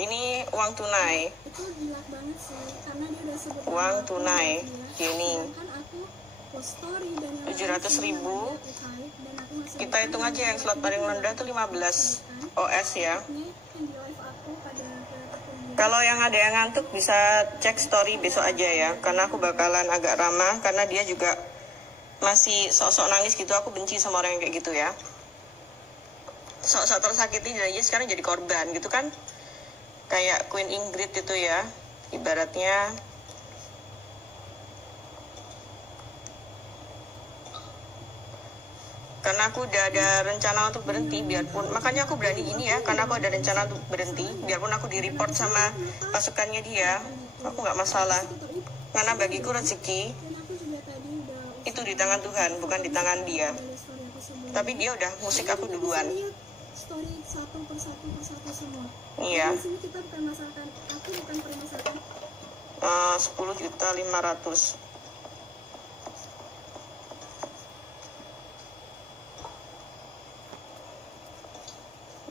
Ini uang tunai. Itu gila banget sih, karena dia udah sebut Uang tunai, Jenny. Kan aku post story dan 700.000. Kita hitung aja yang slot paling rendah tuh 15 OS ya. Kalau yang ada yang ngantuk bisa cek story besok aja ya, karena aku bakalan agak ramah, karena dia juga masih sok-sok nangis gitu. Aku benci sama orang yang kayak gitu ya, sok-sok tersakiti dan dia sekarang jadi korban gitu kan, kayak Queen Ingrid itu ya, ibaratnya. Karena aku udah ada rencana untuk berhenti, biarpun, makanya aku berani gini ya, karena aku ada rencana untuk berhenti, biarpun aku di report sama pasukannya dia, aku nggak masalah. Karena bagiku rezeki itu di tangan Tuhan, bukan di tangan dia. Tapi dia udah musik aku duluan. Story satu persatu semua. Iya. Di sini kita bukan masalahkan, aku bukan permasalahkan. 10.500.000.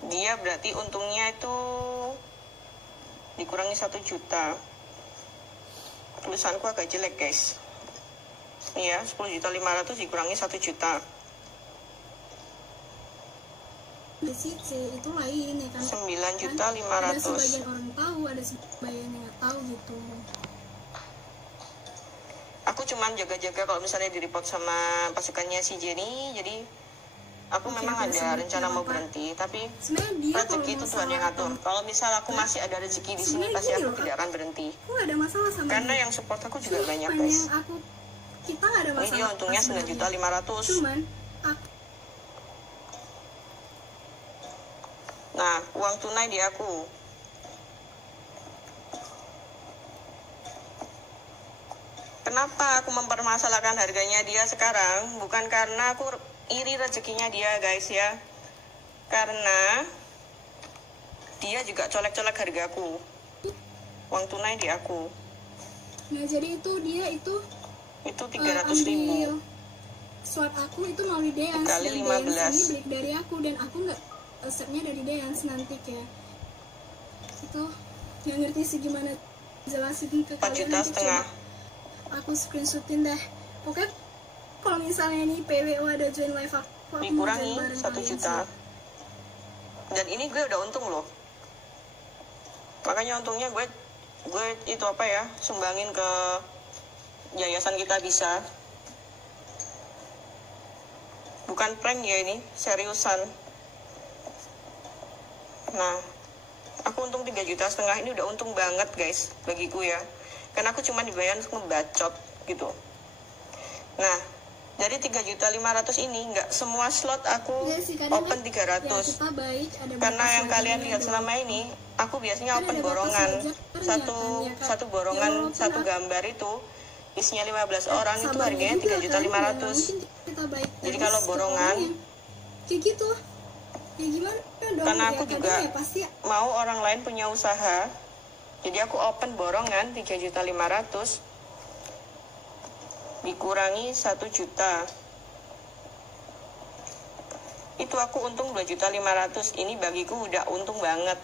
Dia berarti untungnya itu dikurangi 1 juta. Tulisanku agak jelek guys. Iya, 10.500.000 dikurangi 1 juta. C itu lain ya kan. 9.500.000. Ada sebagian orang tahu, ada sebagian yang nggak tahu gitu. Aku cuman jaga-jaga kalau misalnya di report sama pasukannya si Jenny, jadi aku memang ada rencana mau berhenti, tapi rezeki itu Tuhan yang atur. Kalau misal aku masih ada rezeki di sini, pasti aku tidak akan berhenti. Aku gak ada masalah sama karena dia. yang support aku juga banyak guys. Kita gak ada masalah. Ini dia untungnya 9.500.000. Cuman nah, uang tunai di aku. Kenapa aku mempermasalahkan harganya dia sekarang? Bukan karena aku iri rezekinya dia guys ya, karena dia juga colek-colek hargaku. Uang tunai di aku. Nah jadi itu dia itu 300.000. Swap aku itu melalui Deans. Kali 15. Ini beli dari aku dan aku nggak acceptnya dari Deans nanti kayak itu nggak ngerti sih gimana jelasin ke 4,5 kalian. juta. Aku screenshotin deh. Oke. Kalau misalnya nih PWO ada join live aku dikurangi 1 juta. Dan ini gue udah untung loh. Makanya untungnya gue itu apa ya, sumbangin ke yayasan Kita Bisa. Bukan prank ya, ini seriusan. Nah, aku untung 3,5 juta. Ini udah untung banget guys bagiku ya, karena aku cuma dibayar untuk ngebacot gitu. Nah, dari 3.500.000 ini nggak semua slot aku open 300. Ya, kita baik, karena yang kalian lihat selama ini, aku biasanya open borongan. Satu borongan, satu gambar itu isinya 15 orang, itu harganya 3.500.000. Jadi kalau borongan kayak gitu ya gimana dong, karena aku ya, juga ya, pasti mau orang lain punya usaha, jadi aku open borongan 3.500.000 dikurangi 1 juta, itu aku untung 2.500.000. Ini bagiku udah untung banget.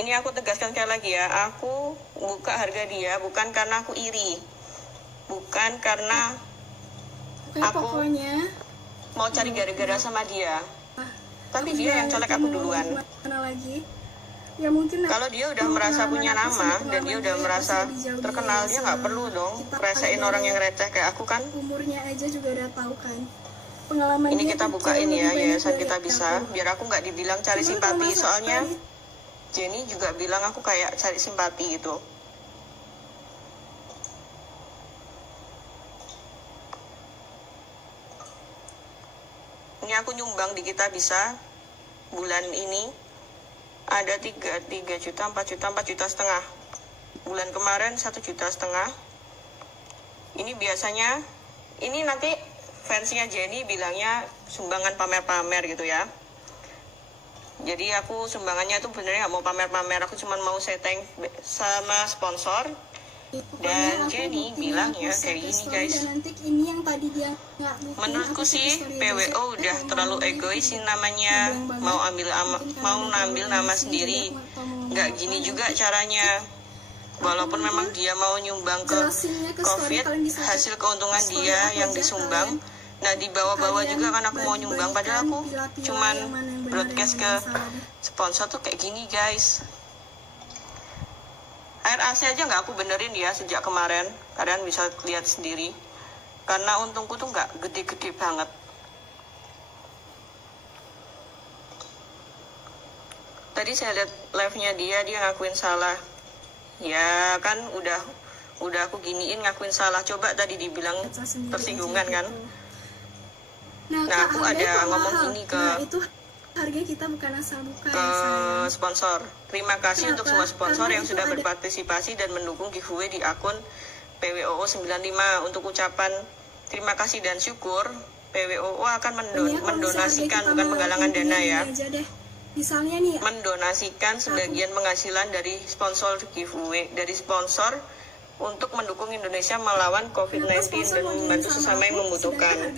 Ini aku tegaskan sekali lagi ya, aku buka harga dia bukan karena aku iri, bukan karena aku pokoknya mau cari gara-gara sama dia, tapi dia yang colek aku duluan. Lagi ya mungkin kalau dia udah merasa punya nama dan dia udah merasa terkenal, dia nggak perlu dong resein orang yang receh kayak aku kan. Umurnya aja juga udah tahu kan pengalaman. Ini kita bukain ya yayasan Kita Bisa, biar aku nggak dibilang cari simpati. Soalnya Jenny juga bilang aku kayak cari simpati gitu. Ini aku nyumbang di Kita Bisa bulan ini ada 3 juta, 4 juta setengah. Bulan kemarin 1,5 juta. Ini biasanya, ini nanti fansnya Jenny bilangnya sumbangan pamer-pamer gitu ya. Jadi aku sumbangannya itu benernya gak mau pamer-pamer, aku cuma mau setting sama sponsor Dan Jenny bilangnya kayak gini guys, menurutku sih PWO udah terlalu egois sih namanya, mau ngambil nama sendiri, nggak gini juga caranya. Walaupun memang dia mau nyumbang ke COVID, hasil keuntungan dia yang disumbang, nah di bawah-bawah juga kan aku mau nyumbang, padahal aku cuman broadcast ke sponsor tuh kayak gini guys. Air AC aja nggak aku benerin ya sejak kemarin, kalian bisa lihat sendiri, karena untungku tuh nggak gede-gede banget. Tadi saya lihat live-nya dia ngakuin salah. Ya kan udah aku giniin ngakuin salah. Coba tadi dibilang tersinggungan kan. Nah aku ada ngomong gini ke harga kita bukan asal bukan ke sponsor. Terima kasih untuk semua sponsor yang sudah berpartisipasi dan mendukung giveaway di akun PWOO 95. Untuk ucapan terima kasih dan syukur, PWOO akan mendonasikan, bukan penggalangan dana ya, misalnya nih, mendonasikan sebagian penghasilan dari sponsor giveaway, dari sponsor untuk mendukung Indonesia melawan COVID-19 dan membantu sesama yang membutuhkan.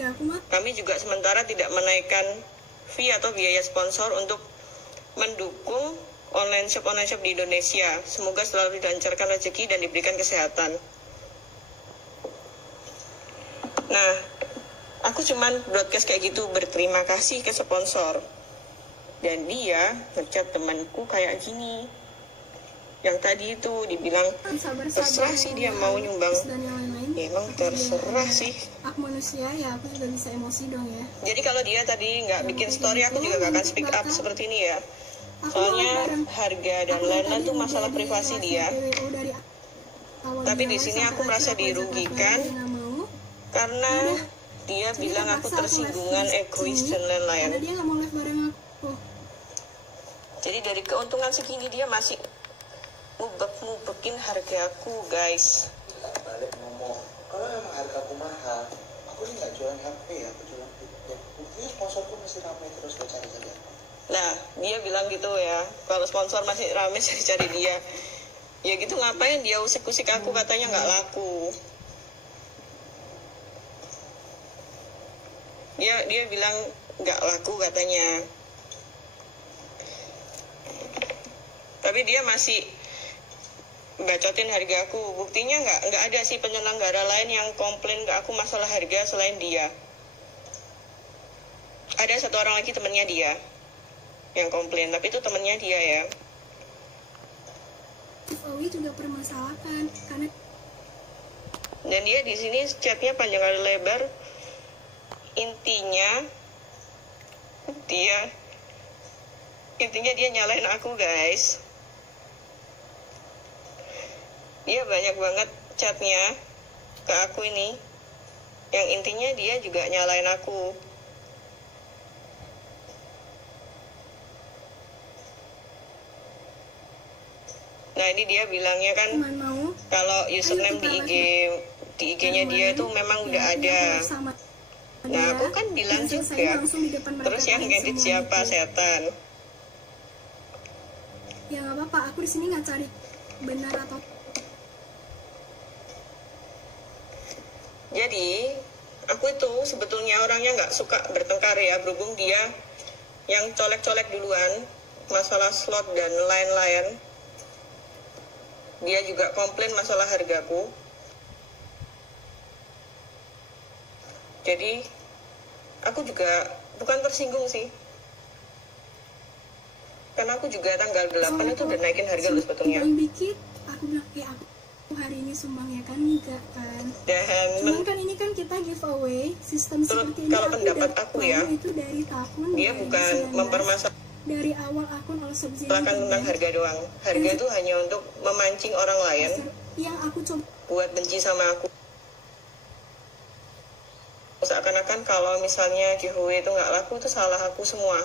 Kami juga sementara tidak menaikkan fee atau biaya sponsor untuk mendukung online shop di Indonesia. Semoga selalu dilancarkan rezeki dan diberikan kesehatan. Nah, aku cuman broadcast kayak gitu, berterima kasih ke sponsor. Dan dia ngechat temanku kayak gini. Yang tadi itu dibilang terserah sih dia mau nyumbang. Ya, emang terserah sih. Aku manusia ya, aku juga bisa emosi dong ya. Jadi kalau dia tadi nggak bikin story, aku juga gak akan speak up seperti ini ya. Soalnya harga dan lain-lain tuh masalah privasi dia. Tapi di sini aku merasa dirugikan karena dia bilang aku tersinggungan, egois dan lain-lain. Jadi dari keuntungan segini dia masih ngubekin hargaku guys. Balik ngomong, kalau memang hargaku mahal, aku sih nggak jualan HP ya, aku jualan tiket. Buktinya sponsorku masih ramai terus, gue cari-cari. Nah dia bilang gitu ya, kalau sponsor masih ramai cari dia. Ya gitu, ngapain dia usik-usik aku, katanya nggak laku. Dia bilang nggak laku katanya. Tapi dia masih bacotin hargaku. Buktinya nggak ada sih penyelenggara lain yang komplain ke aku masalah harga selain dia. Ada satu orang lagi temennya dia yang komplain, tapi itu temennya dia ya. Owi juga permasalahkan karena dan dia di sini chatnya panjang kali lebar. Intinya dia nyalain aku guys. Dia banyak banget chatnya ke aku ini, yang intinya dia juga nyalain aku. Nah ini dia bilangnya kan kalau username di IG-nya dia itu memang udah ada. Nah aku kan bilang juga, terus yang ngedit siapa, setan. Ya nggak apa-apa, aku di sini nggak cari benar atau. Jadi aku itu sebetulnya orangnya nggak suka bertengkar ya, berhubung dia yang colek-colek duluan masalah slot dan lain-lain. Dia juga komplain masalah hargaku. Jadi aku juga bukan tersinggung sih, karena aku juga tanggal 8 itu udah naikin harga loh sebetulnya. Dikit, aku bilang aku hari ini sumbang ya kan, enggak kan. Dan cuman kan ini kan kita giveaway sistem seperti ini. Kalau pendapat aku ya, itu dari tahun dia bukan mempermasalahkan dari awal akun All-Subsidi tentang harga doang. Harga itu hanya untuk memancing orang lain yang aku coba buat benci sama aku. Seakan-akan kalau misalnya giveaway itu nggak laku, itu salah aku semua.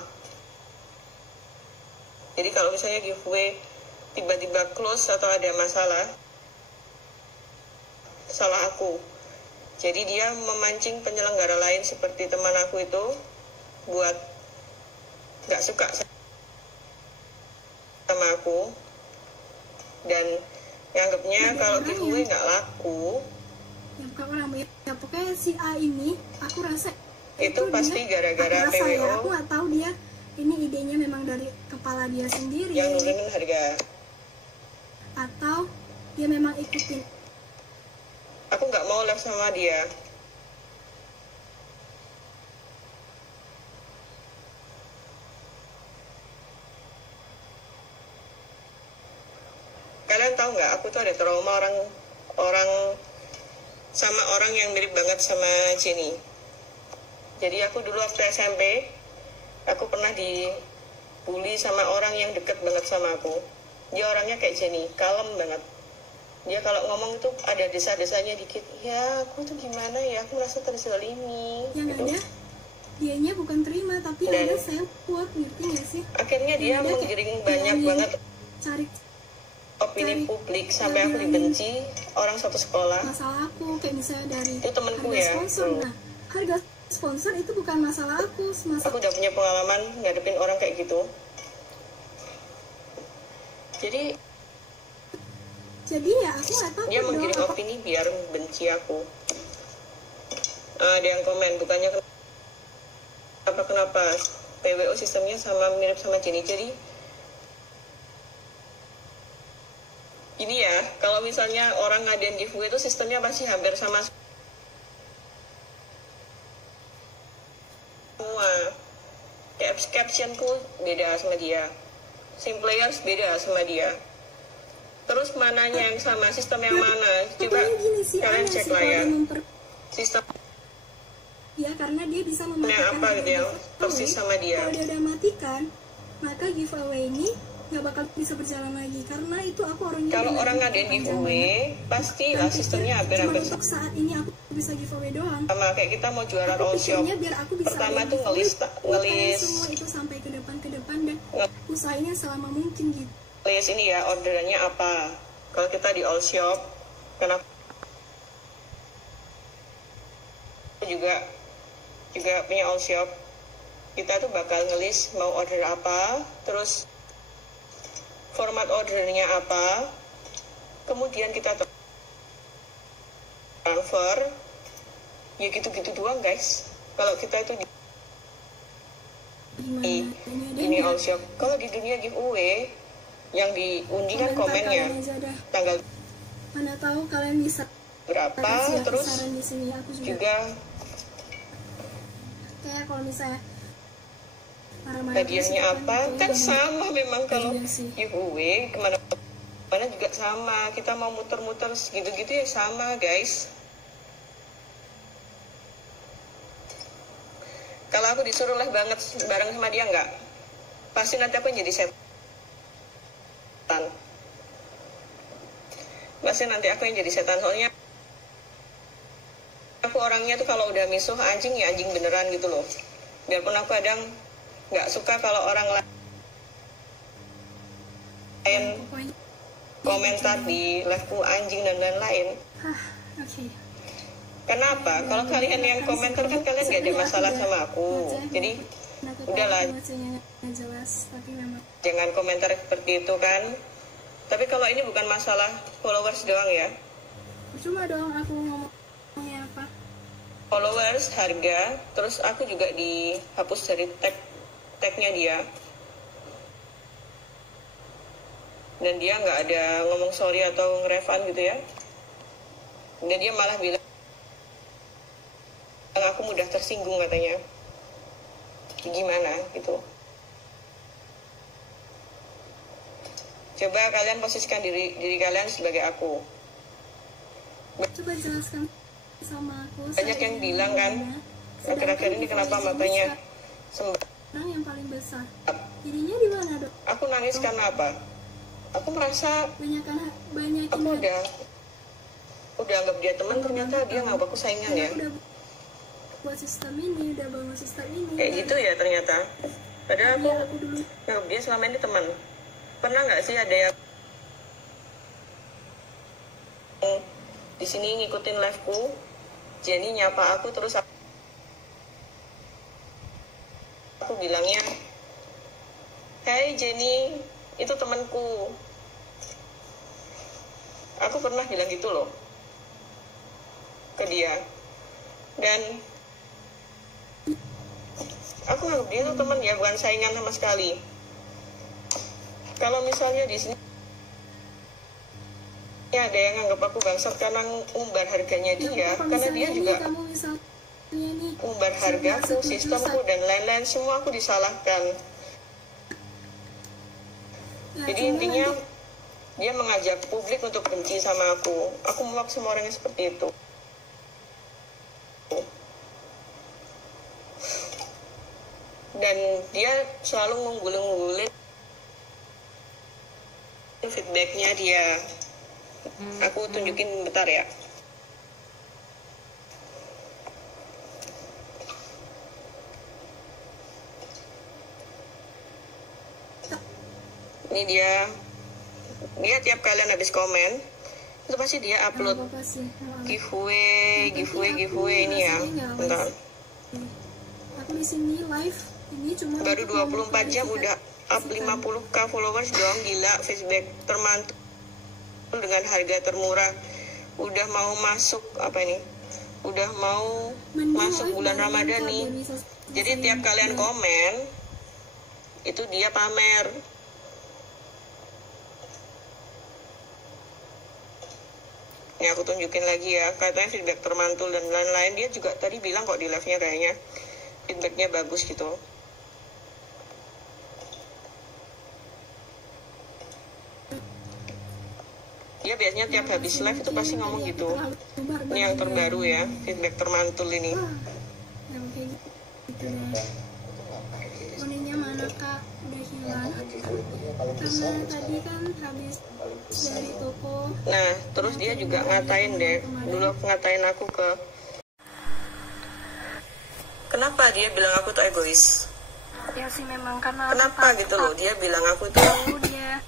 Jadi kalau misalnya giveaway tiba-tiba close atau ada masalah, salah aku. Jadi dia memancing penyelenggara lain seperti teman aku itu buat nggak suka sama aku, dan Nganggapnya Ada kalau orang giveaway yang- nggak laku, Ya bukan orang ya pokoknya si A ini aku rasa itu pasti gara-gara aku rasa ya, PWO aku nggak tahu dia ini idenya memang dari kepala dia sendiri yang nurunin harga. atau dia memang ikutin. Aku nggak mau live sama dia. Kalian tahu nggak? Aku tuh ada trauma orang sama orang yang mirip banget sama Jenny. Jadi aku dulu waktu SMP, aku pernah dibully sama orang yang deket banget sama aku. Dia orangnya kayak Jenny, kalem banget. Dia kalau ngomong itu ada desa-desanya dikit. Ya, aku tuh gimana ya? Aku merasa terzalimi. Yang Gitu. ada dianya bukan terima tapi Dan- ada semput, ngerti nggak sih? Akhirnya dia Yang ada menggiring kayak banyak bilangin, banget cari opini cari- publik sampai aku bilangin dibenci orang satu sekolah. masalah aku kayak misalnya dari Itu temenku harga ya, sponsor. tuh. Nah, harga sponsor itu bukan masalah aku, Aku udah punya pengalaman ngadepin orang kayak gitu. jadi ya aku nggak tahu Dia menggiring dong, opini biar benci aku. Ada yang komen, bukannya kenapa PWO sistemnya sama mirip sama Jenny. Jadi ini ya, kalau misalnya orang ngadain giveaway itu sistemnya pasti hampir sama semua. Captionku beda sama dia, Simplayers beda sama dia. Terus mananya yang sama, sistem yang mana? Coba pokoknya gini sih kalian aneh cek sih lah kalau ya. dia Sistem ya karena dia bisa Nah, mematikan apa gitu ya, giveaway. persis sama dia. Kalau dia udah matikan maka giveaway ini nggak bakal bisa berjalan lagi karena itu aku orangnya Kalau benar orang ngadain kepanjangan. giveaway, pastilah Dan sistemnya pikir hampir-hampir cuma untuk saat ini aku bisa giveaway doang. sama kayak kita mau jualan Aku all shop. pikirnya biar aku bisa Pertama ada tuh giveaway ngelis buat kalian ngelis semua itu sampai ke depan dan usahainnya selama mungkin gitu. ngelis ini ya, orderannya apa. Kalau kita di all shop, kenapa juga punya all shop, kita tuh bakal ngelis mau order apa, terus format ordernya apa, kemudian kita transfer, ya gitu-gitu doang guys. Kalau kita itu Gimana di ini all shop, kalau di dunia giveaway yang diundi kan komennya kalian aja dah. tanggal Mana tahu kalian bisa berapa, kasih aku terus saran di sini aku juga kayak kalau misalnya marah-marah hadiahnya terus apa, kan gitu, sama memang kalau Iya sih. giveaway kemana juga sama. Kita mau muter-muter gitu-gitu ya sama guys. Kalau aku disuruh live banget bareng sama dia nggak, pasti nanti aku jadi setan. Pasti nanti aku yang jadi setan, soalnya aku orangnya tuh kalau udah misuh anjing ya anjing beneran gitu loh. Biarpun aku kadang nggak suka kalau orang lain Pokoknya komentar di liveku anjing dan lain-lain. oke. Kenapa? Kalau kalian yang komentar kan kalian gak ada masalah sama aku. Jadi udahlah, bacanya nggak jelas tapi memang jangan komentar seperti itu kan. Tapi kalau ini bukan masalah followers doang ya. cuma dong aku ngomongnya apa. Followers, harga, terus aku juga dihapus dari tagnya dia. Dan dia nggak ada ngomong sorry atau nge-refund gitu ya. Dan dia malah bilang aku mudah tersinggung katanya. Gimana gitu. Coba kalian posisikan diri kalian sebagai aku. Coba jelaskan sama aku. Banyak yang bilang kan, akhir-akhir ini kenapa matanya sembab. Orang yang paling besar. Jadinya di mana dok? Aku nangis karena apa? Aku merasa Banyak aku udah anggap dia teman, ternyata dia nganggap aku saingan ya. Udah buat sistem ini, udah bangun sistem ini. Kayak gitu ya ternyata. Padahal Iya, aku aku dulu nganggap dia selama ini teman. Pernah nggak sih ada yang di sini ngikutin liveku, Jenny nyapa aku terus aku bilangnya, "Hai Jenny, itu temanku." Aku pernah bilang gitu loh ke dia. Dan aku anggap dia tuh teman ya, bukan saingan sama sekali. Kalau misalnya di sini ada yang anggap aku bangsat karena ngumbar harganya dia, karena dia juga ngumbar hargaku, sistemku, dan lain-lain, semua aku disalahkan. Jadi intinya dia mengajak publik untuk benci sama aku. Aku muak sama orang yang seperti itu. Dan dia selalu ngunggulin feedbacknya dia. Aku tunjukin bentar ya. Ini dia tiap kalian habis komen itu pasti dia upload giveaway ini ya. Bentar. Aku di sini live ini cuma baru 24 jam udah up 50k followers dong, gila. Facebook termantul dengan harga termurah. Udah mau masuk apa ini? Udah mau masuk bulan Ramadan nih. Jadi tiap kalian komen itu dia pamer. Ini aku tunjukin lagi ya, katanya feedback termantul dan lain-lain. Dia juga tadi bilang kok di live-nya kayaknya feedbacknya bagus gitu. Dia biasanya tiap habis live itu pasti ngomong gitu. Ini yang terbaru ya, feedback termantul ini. Kuningnya mana kak? Udah hilang. Karena tadi kan habis dari toko. Nah, terus dia juga ngatain deh. Dulu ngatain aku ke... Kenapa dia bilang aku tuh egois? Ya sih memang karena Kenapa gitu loh, dia bilang aku tuh dia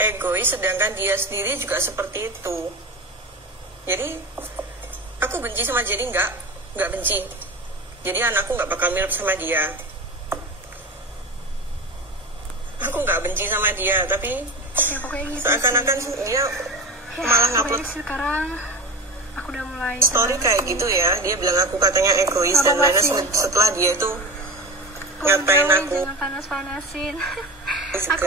egois, sedangkan dia sendiri juga seperti itu. Jadi aku benci sama Jenny? Nggak benci. Jadi anakku nggak bakal mirip sama dia. Aku nggak benci sama dia, tapi ya pokoknya gitu seakan-akan dia ya, malah ngupload sekarang aku udah mulai story kayak gitu ya. Dia bilang aku katanya egois dan lainnya, setelah dia tuh ngatain aku. Jangan panas-panasin. Juga. Aku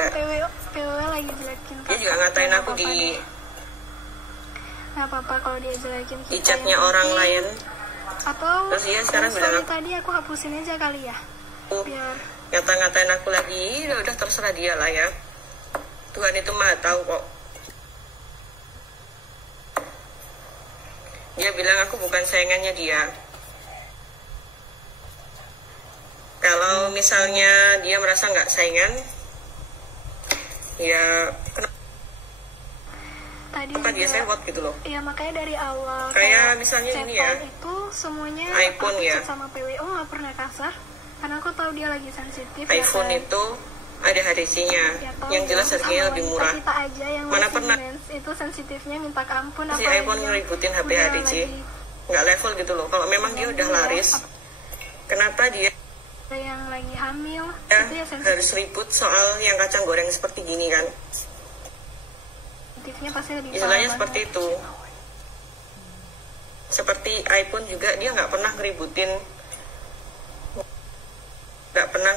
PW lagi jelekin Dia juga ngatain aku di nggak apa-apa kalau dia jelekin kita di chatnya orang lain. Atau terus dia sekarang bilang tadi aku hapusin aja kali ya, biar ngata-ngatain aku lagi. Udah terserah dia lah ya. Tuhan itu mah tahu kok. Dia bilang aku bukan saingannya dia. Kalau misalnya dia merasa nggak saingan, ya kenapa dia sewot gitu loh. Ya makanya dari awal kayak misalnya ini ya, itu semuanya iPhone ya, sama PWO nggak pernah kasar karena aku tahu dia lagi sensitif. iPhone ya, itu ada HTC-nya ya, yang jelas harganya lebih murah. Kita aja yang mana pernah itu sensitifnya minta ampun. si iPhone ngeributin HP HTC, nggak level gitu loh. Kalau memang dia udah laris, kenapa dia yang lagi hamil ya, itu ya harus ribut soal yang kacang goreng seperti gini kan? Pasti lebih istilahnya seperti itu. Seperti iPhone juga dia nggak pernah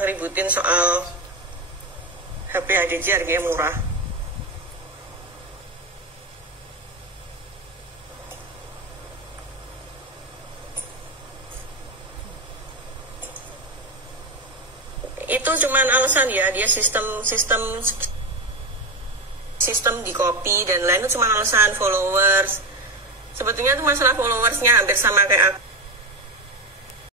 ngeributin soal HP HTC harganya murah. Itu cuman alasan ya, dia sistem di copy dan lain itu cuma alasan followers. Sebetulnya itu masalah followersnya hampir sama kayak aku.